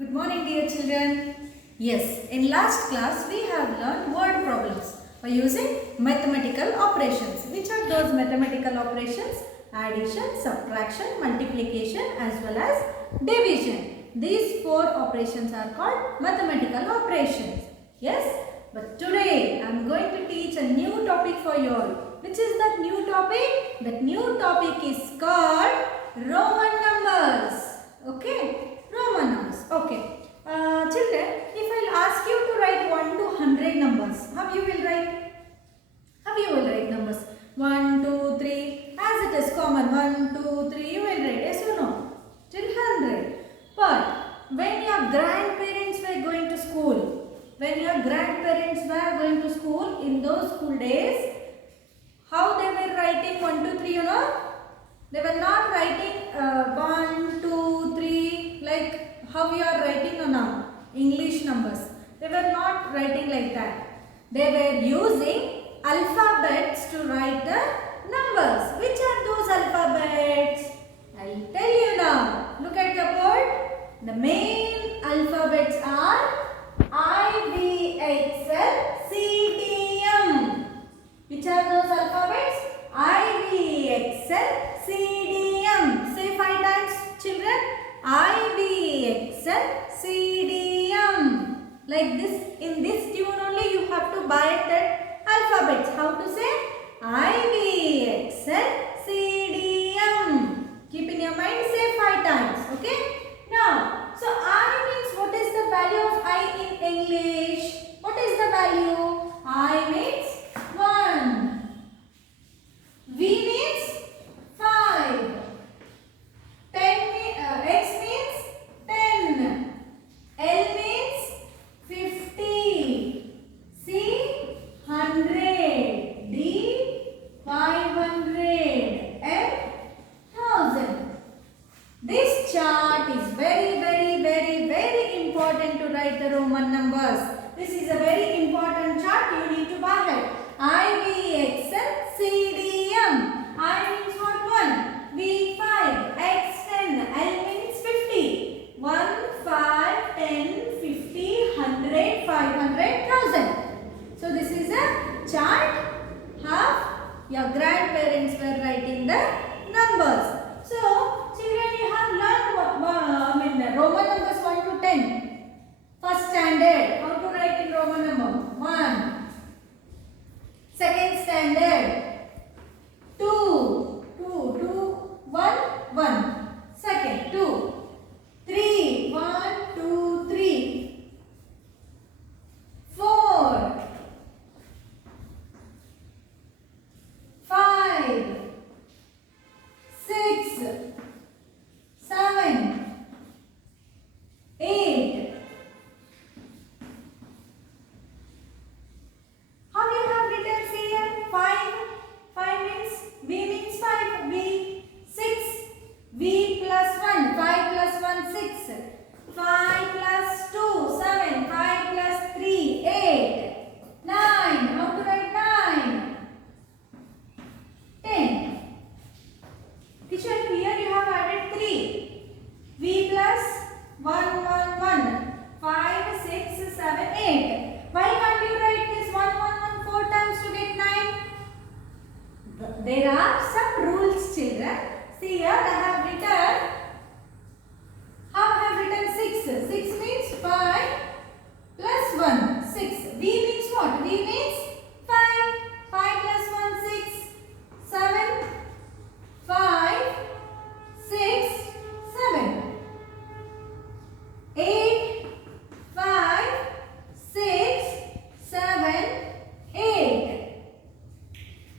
Good morning, dear children. Yes, in last class we have learned word problems by using mathematical operations. Which are those mathematical operations? Addition, subtraction, multiplication as well as division. These four operations are called mathematical operations. Yes, but today I am going to teach a new topic for you all. Which is that new topic? That new topic is called Roman numbers. Okay, Roman numbers. Okay. Children, if I'll ask you to write 1 to 100 numbers, how you will write? How you will write numbers? 1, 2, 3. As it is common, 1, 2, 3, you will write. Yes or no? Till 100. But when your grandparents were going to school, in those school days, how they were writing 1, 2, 3, you know? They were not writing 1, 2, 3 like how we are writing now, English numbers. They were not writing like that. They were using alphabets to write the numbers. Which are those alphabets? I'll tell you now. Look at the board. The main alphabets are I, V, X, L, C, D, M. Which are those alphabets? I, V, X, L, C, D, M. Say 5 times, children. I, V, X, L, C, D, M. Like this, in this tune only you have to buy that alphabets. How to say? I, V, X, L, C, D, M. Keep in your mind, say 5 times. Okay? Now, so I means what is the value of I in English? What is the value? I means 1. V means 5. X means 10. L means 50. C 100. D 500. M 1000. This chart is very important to write the Roman numbers. This is a very important chart. You need to buy it. I, V, X, L, C, D, M. I means what? 1. V 5. X 10. L means 50. 1, 5, 10, 50, 100, 500, 1000. So this is a chart how your grandparents were writing the numbers. So children, you have learned Roman numbers 1 to 10. First standard, how to write in Roman number? 1. Second standard, 2, 1, 1. Second, 2. 3, 1, 2, 3. 4. 5. 6. 7. 8. How you have written here? 5. 5 means, V means 5. V 6. V plus 1. 5 plus 1, 6. 5 plus 2, 7. 5 plus 3, 8. 9. How to write 9? 10. Teacher, here you have added 3. V plus 1, 1, 1. 5, 6, 7, 8. Why can't you write this 1, 1, 1 4 times to get 9? There are some rules, children. See here, I have written. How I have written 6? 6 means 5 plus 1. 6. V means what? V means 5. 5 plus 1, 6. 7. 5. 6. 7. 8. 5. 6. 7. 8.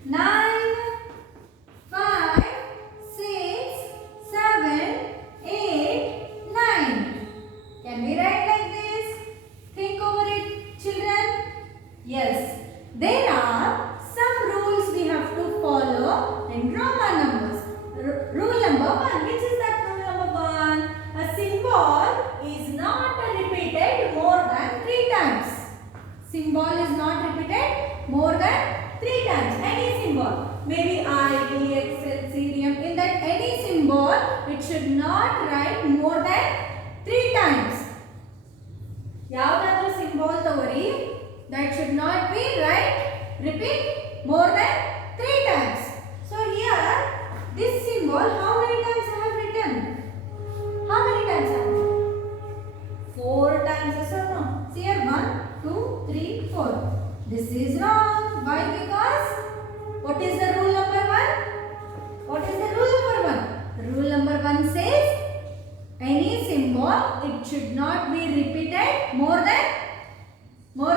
9. 5. 6. 7. 8. 9. Can we write like this? Think over it, children. Yes. There are some rules we have to follow in Roman numbers. Rule number 1. Which is that rule number 1? A symbol is not repeated more than 3 times. Symbol is not repeated more than 3 times. Any symbol. Maybe I, V, X, L, C, D, M. In that any symbol, it should not write more than 3 times. symbol, it should not be repeated more than 3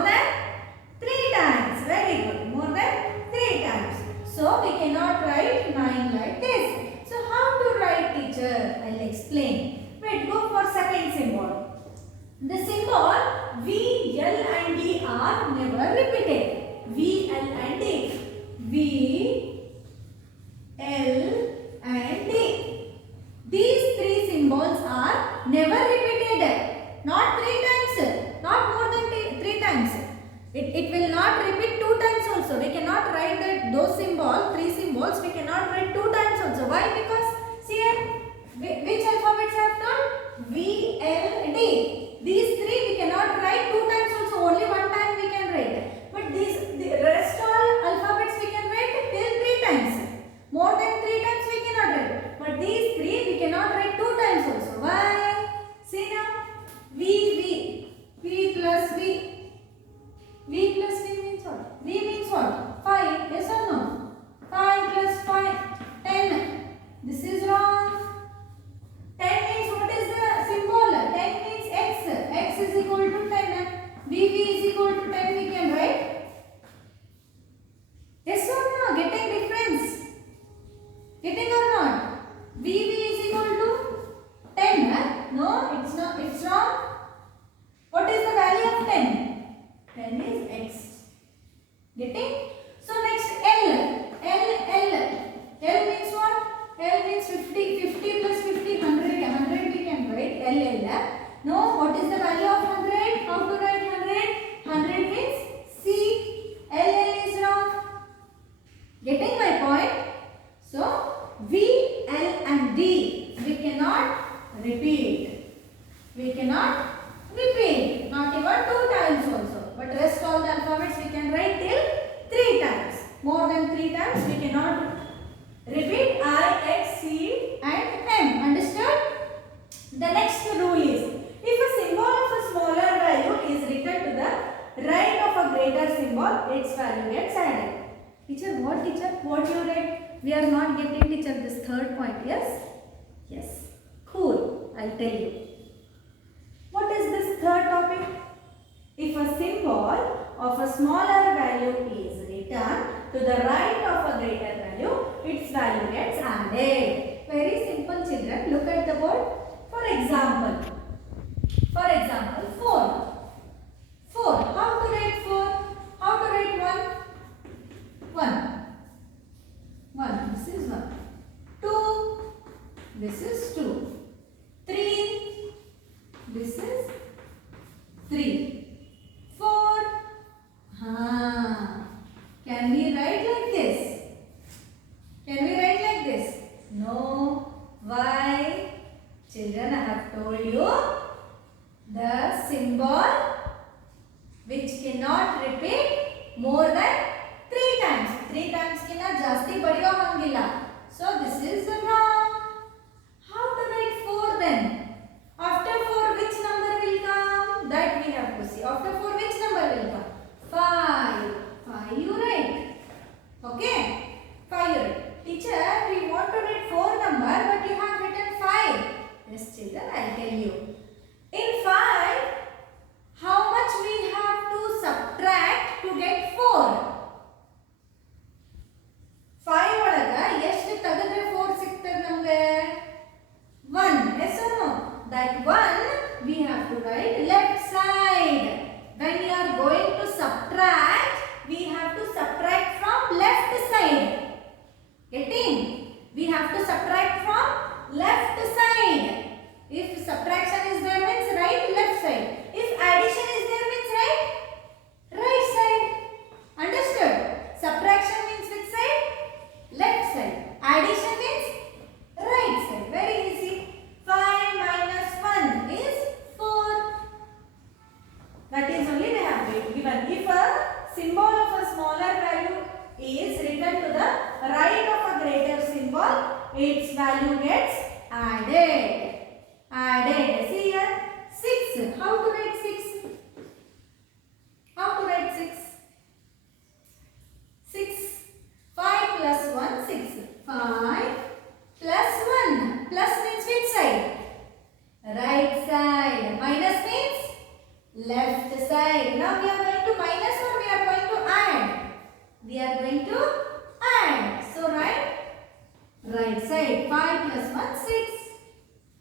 times. Very good. More than 3 times. So we cannot write 9 like this. So how to write, teacher? I'll explain. Wait, go for second symbol. The symbol V, L and D are never repeated. V, L and D. V, L and D. These three symbols are never repeated. Not 3 times. Not more than 3 times. It will not repeat 2 times also. We cannot write those symbols, 3 symbols, we cannot write 2 times also. Why? Because see here, which alphabets I have told? V, L, D. These three we cannot write 2 times also. Only 1 time we can write. But the rest all alphabets we can write till 3 times. More than 3 times we cannot write. But these three we cannot write 2 times also. Why? See now. V plus V. V plus V means what? V means what? 5. Yes or no? 5 plus 5. 10. This is wrong. 10 means what is the symbol? 10 means X. X is equal to 10. VV is equal to 10 we can write. Yes or no? Getting difference? Getting or not? VV is equal to 10. No, it's not. It's wrong. What is the value of 10? 10 is X. Getting? So next L. L means what? L means 50. 50 plus 50, 100. 100 we can write L. No, what is the value of 100? How to write 100? 100 means C. L is wrong. Getting my point? So V, L and D we cannot repeat. We cannot repeat. Not even 2 times also. But rest all the alphabets we can write till 3 times. More than 3 times we cannot repeat I, X, C and M. Understood? The next rule is, if a symbol of a smaller value is written to the right of a greater symbol, its value gets added. Teacher, what teacher? What you read? We are not getting, teacher, this third point. Yes? Yes. Cool. I'll tell you. What is this third topic? If a symbol of a smaller value is written to the right of a greater value, its value gets added. Very simple, children. Look at the board. For example, 4. 4. How to write 4? How to write 1? 1. This is 1. 2. This is 2. 3. This is 3. 4. Can we write like this? Can we write like this? No. Why? Children, I have told you the symbol which cannot repeat more than 3 times. 3 times cannot jasti badiyo hangilla. So this is wrong. How to write 4 then? After 4 which number will come? That we have to see. After 4 which number will come? 5. 5 you write. Okay? 5 you write. Teacher, we want to write 4 number but you have written 5. Yes children, I'll tell you. In 5, how much we have to subtract to get 4? 5 ಒಳಗ ಎಷ್ಟು ತೆಗೆದ್ರೆ 4 ಸಿಗ್ತದೆ ನಮಗೆ? 1. Yes or no? That 1 we have to write left side. When you are going to subtract, we have to subtract from left side. Getting? We have to subtract from left side. If subtraction is there means right left side. If addition is there means right side. Understood? Subtraction means which side? Left side. Addition means right side. Very easy. 5 minus 1 is 4. That is only we have given. If a symbol of a smaller value is written to the right of a greater symbol, its value gets added. See here. 6. How to write 6? How to write 6? 6. 5 plus 1, 6. 5 plus 1. Plus means which side? Right side. left side. Now we are going to minus or we are going to add? We are going to add. So write right side. 5 plus 1, 6.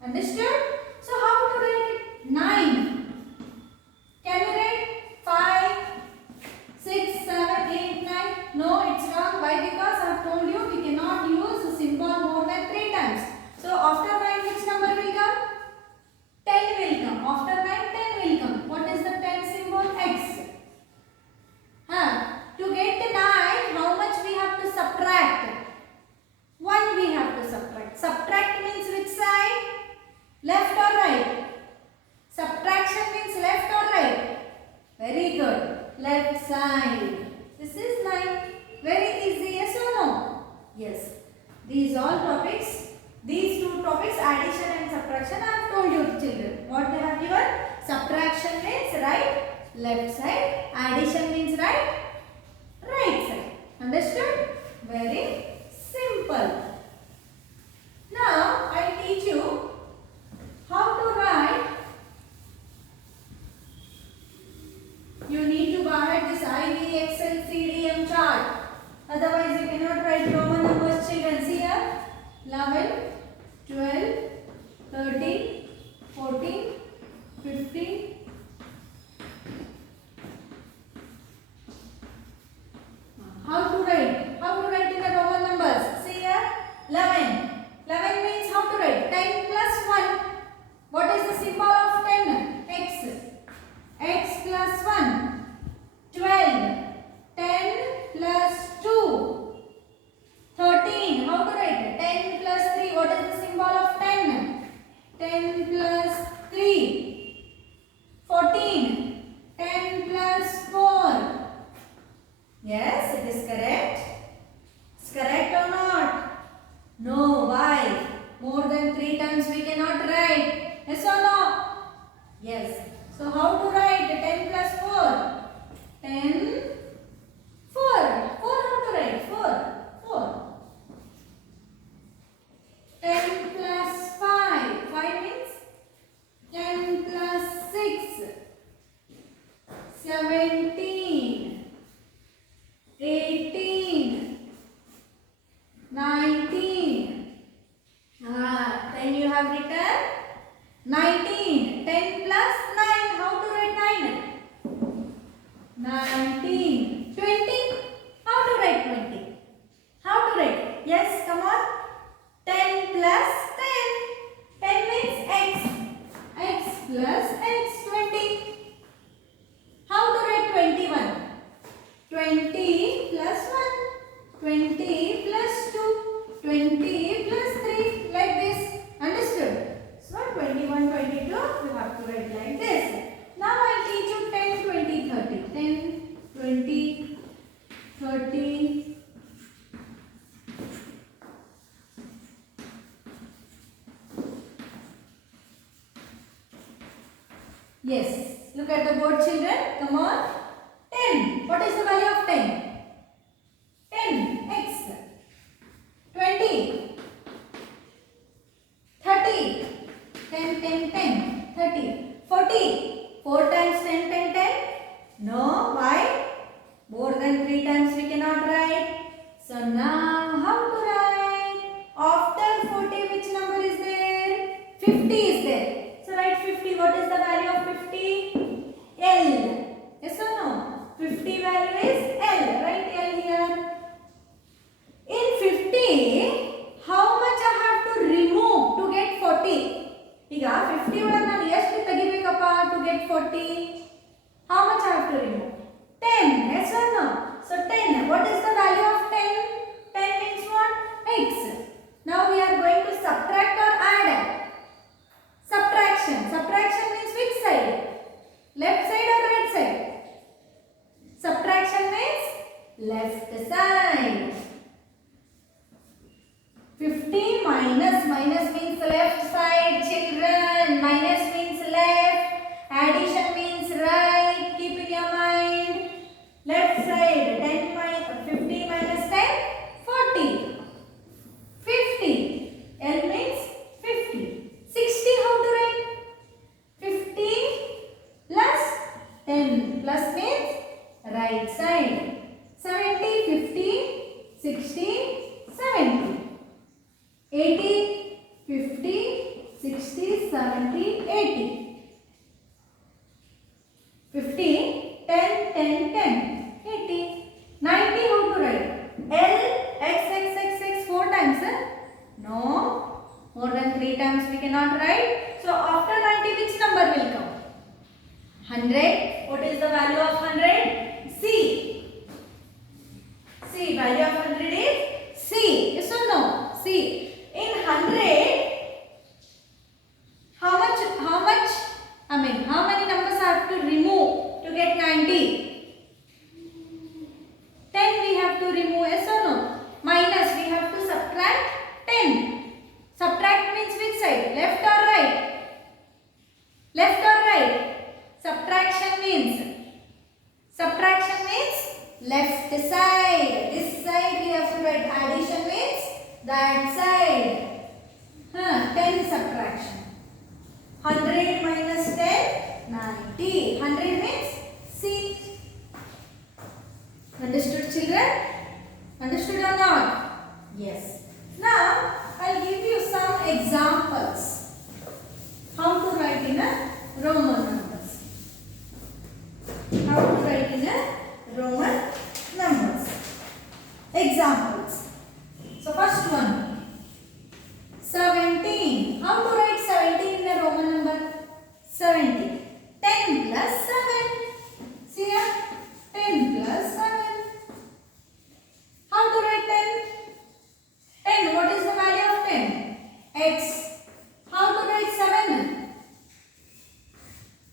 Understood? So how to write it? 9. Can we write 5, 6, 7, 8, 9? No, it's wrong. Why? Because I have told you we cannot use the symbol more than 3 times. So after 9, which number will come? 10 will come. After 9, 10 will come. What is the 10 symbol? X. To get 9, how much we have to subtract? 1 we have to subtract. Subtract means which side? Left or right? Subtraction means left or right? Very good. Left side. This is 9. Very easy, yes or no? Yes. These all topics, these two topics, addition and subtraction, I have told you children. What they have given? Subtraction means right, left side. Addition means right, right side. Understood? Very simple. Now, I will teach you how to write. You need to buy this IV, Excel, CDM chart. Otherwise, you cannot write Roman numbers, children. See here. 11, 12, 13, 14, 15. How to write? How to write in the Roman numbers? See here. 11. 11 means how to write? 10 plus 1. What is the symbol of 10? X. X plus 1. 12. 10 plus 2. 13. How to write? 10 plus 3. What is the symbol of 10? 10 plus 3. 14. 10 plus 4. Yes, it is correct. It's correct or not? No. Why? More than 3 times we cannot write. Yes or no? Yes. So how to write 10 plus 4? 10, 4. 4 how to write? 4. 4. 10 plus 5. 5 means 10 plus 6. 17. 18. 19. Then you have written 19. 10 plus 9. How to write 9? 19. 20. How to write 20? How to write? Yes, come on. 10 plus 10. 10 means x. X plus x. 20. How to write 21? 20 plus 1. 20 plus 2. 20 plus 3. Like this. Understood? So 21, 22, you have to write like this. Now I teach you 10, 20, 30. 10, 20, 30. Yes. Look at the board, children. Come on. 10. What is the value of 10? 10. X. 20. 30. 10, 10, 10. 30. 40. 4 times 10, 10, 10. No. Why? More than 3 times we cannot write. So now how to write? After 40 which number is there? 50 is there. So write 50. What is the value of 50? L. Yes or no? 50 value is L. Write L here. In 50, how much I have to remove to get 40? ಈಗ 50 ಒಳಗೆ ನಾನು ಎಷ್ಟು ತೆಗಿಬೇಕಪ್ಪ to get 40? How much I have to remove? 10. Yes or no? So 10. What is the value of 10? 10 means what? X. Now we are going to subtract or add. Subtraction. Subtraction means which side? Left side or right side? Subtraction means left side. 50 minus means left side, children. Minus means left. Addition means Plus means right side. 70, 50, 60, 70. 80, 50, 60, 70, 80. 50, 10, 10, 10. 80. 90, how to write? L, X, X, X, X, 4 times. No. More than 3 times we cannot write. So after 90, which number will come? 100. What is the value of 100? C. C. Value of 100 is C. Yes or no? C. In 100, how many numbers I have to remove to get 90? 10 we have to remove. Yes or no? Minus we have to subtract 10. Subtract means which side? Left or right? Left or right? Subtraction means left side. This side we have to write. Addition means that side. 10 subtraction. 100 minus 10, 90. 100 means C. Understood, children? Understood or not? Yes. Now, I'll give you some examples. How to write in a Roman numbers. How to write in a Roman numbers. Examples. So, first one. 17. How to write 17 in a Roman number? 70. 10 plus 7. See here? 10 plus 7. How to write 10? 10. What is the value of 10? X. How to write 7?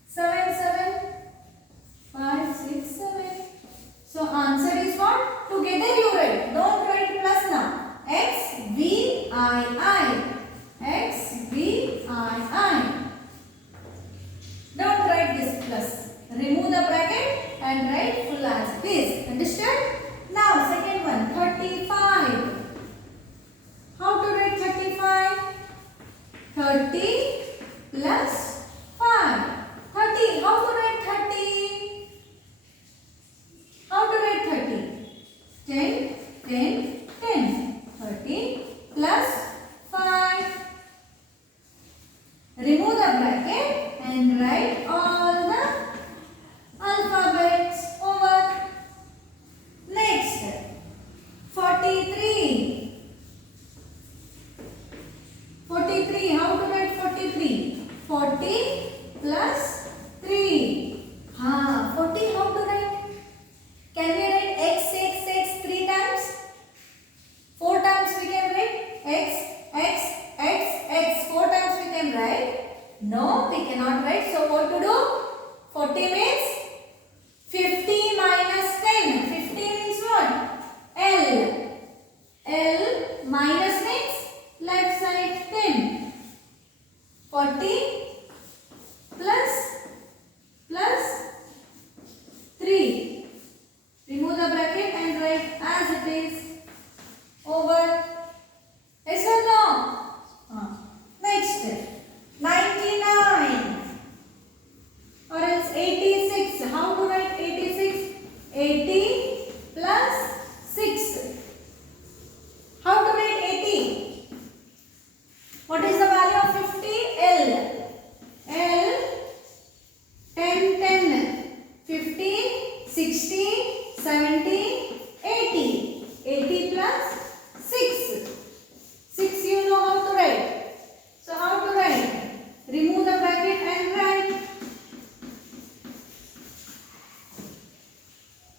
7, 7. 5, 6, 7. So answer is what? Together you write. Don't write plus now. X, V, I. X, V, I. Don't write this plus. Remove the bracket and write full as this. Understand? Now second one, 35. How to write 35? 30 plus 5. 30. How to write 30? How to write 30? 10, 10, 10. 30 plus 5. Remove the bracket and write all the alphabets over. Next, 43. 43. How to write 43? 40 plus 3. 40. How to write? Can we write X 3 times? 4 times we can write X. 4 times we can write. No, we cannot write. So what to do? 40 means 50 minus 10. 50 means what? L. L minus means left side 10. 40 plus 3. Remove the bracket and write as it is over. Yes or no? Next, 99 or else 86. How to write 86? 80 plus 6. How to write 80? What is the value of 50? L. L, 10, 10. 50, 60, 70, 80. 80 plus 6. 6 you know how to write. So how to write? Remove the bracket and write.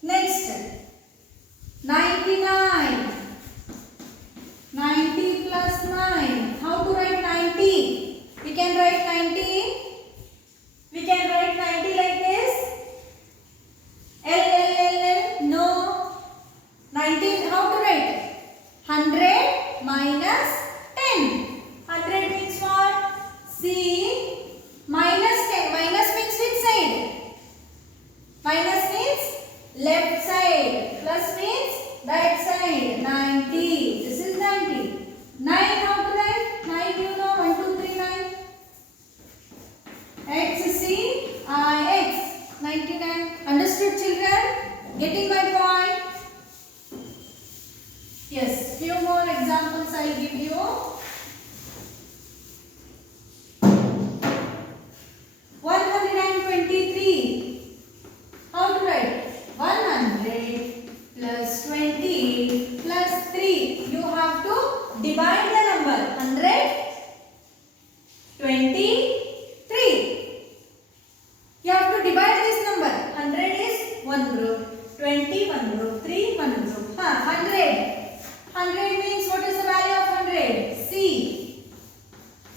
Next, 99. 90 plus 9. How to write 90? We can write 90. We can write 90 like this. L. No. 90. How to write? 100 minus 10. 100 means what? C minus 10. Minus means which side? Minus means left side. Plus means right side. 90. This is 90. 9 how to write? 9 you know. 1, 2, 3, 9. X, C, I, X. 99. Understood, children? Getting my point? Yes. Few more examples I'll give you. 123. How to write? 100 plus 20 plus 3. You have to divide the number. 100, 23. You have to divide this number. 100 is 1 group, 20 1 group, 3 1 group. 100. 100 means what is the value of 100? C.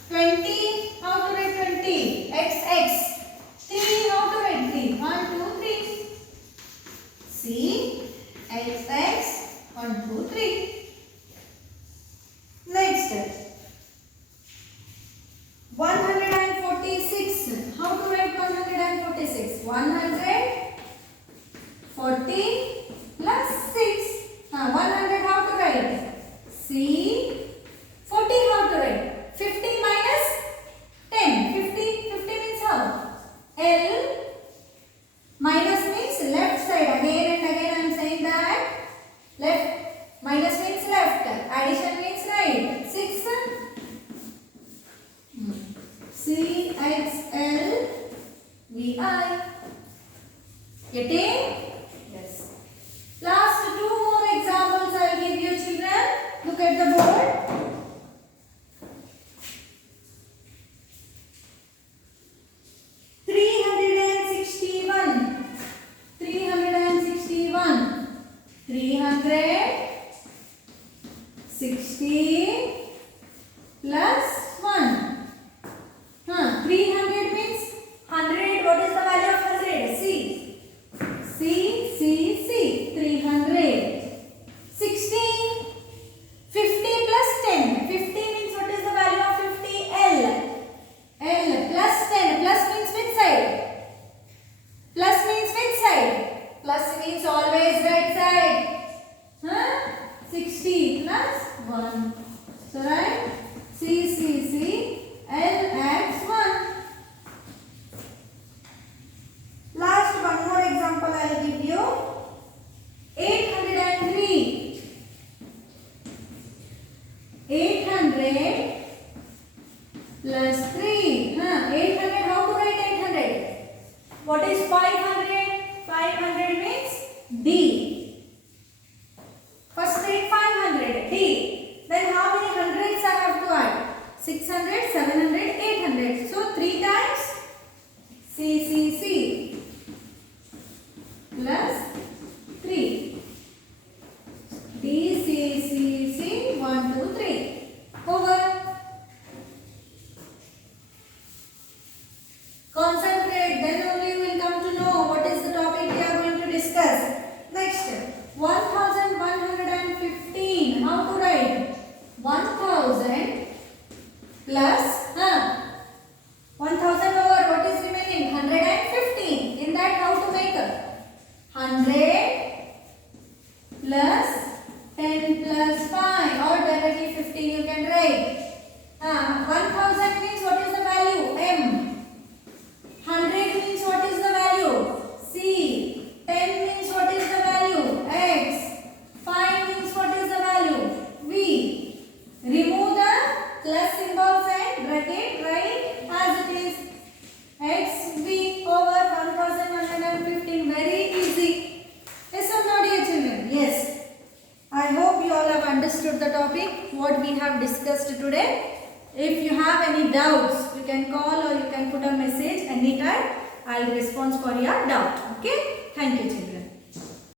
20, how to write 20? X. 3, how to write 3? 1, 2, 3. C. X. 1, 2, 3. Next. 146. How to write 146? 140 plus 6. 100 how to write? C. 40 how to write? 50 minus 10. 50 means how? L. Minus means left side. Again and again I am saying that. Left. Minus means left. Addition means right. 6. CXL VI. Getting? Yes. Last 2 more examples I will give you, children. Look at the board. Three hundred and sixty-one. 360 plus 1. 300 means 100. What is the value of 100? C. 300. 60. 50 plus 10. 50 means what is the value of 50? L. Plus 10. Plus means which side? Plus means which side? Plus means always right side. 60 plus 1. So right? C. L adds 1. Last one more example I will give you. 803. 800 plus 3. 800, how to write 800? What is 500? 500 means D. First write 500, D. Then how many hundreds I have to add? 600, 700, 800. So 3 times C plus 3. D, C, 1, 2, 3. Over. Concentrate, then only you will come to know what is the topic we are going to discuss. Next, 1115. How to write? 1000 plus 1000 over what is remaining? 115. In that how to make? 100 plus 10 plus 5 or directly 15 you can write. 1000 means what is the value? M. 100 means what is the value? C. 10 means what is the value? X. 5 means what is the value? V. Remove the plus symbols and bracket, write as it is. XV over 1115. Very easy. Yes or no, dear children? Yes. I hope you all have understood the topic, what we have discussed today. If you have any doubts, you can call or you can put a message anytime. I will respond for your doubt. Okay? Thank you, children.